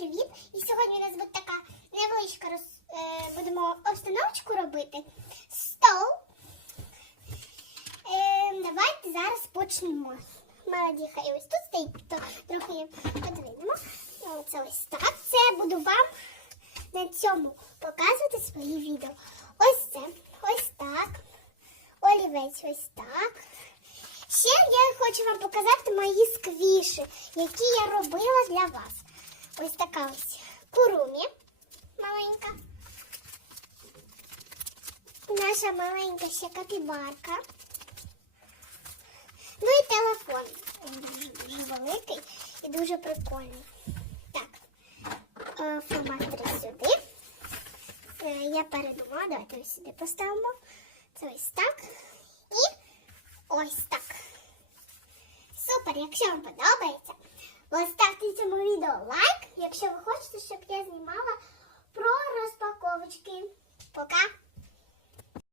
привіт! І сьогодні у нас буде така невеличка роз... е, будемо обстановочку робити. Стол. Е, давайте зараз почнемо. Молоді, хай ось тут стоїть, то трохи подвинемо. Ну, Це ось так. Це буду вам на цьому показувати свої відео. Ось це, ось так. Олівець ось так. Ще я хочу вам показати мої сквіші, які я робила для вас. Ось така ось курумі маленька. Наша маленька ще капібарка. Ну і телефон. Він дуже-дуже великий і дуже прикольний. Так, е, формат сюди. Е, Я передумала, давайте ось сюди поставимо. Це ось так. І ось так. Супер, якщо вам подобається, поставте цьому відео лайк, якщо ви хочете, щоб я знімала про розпаковочки. Пока!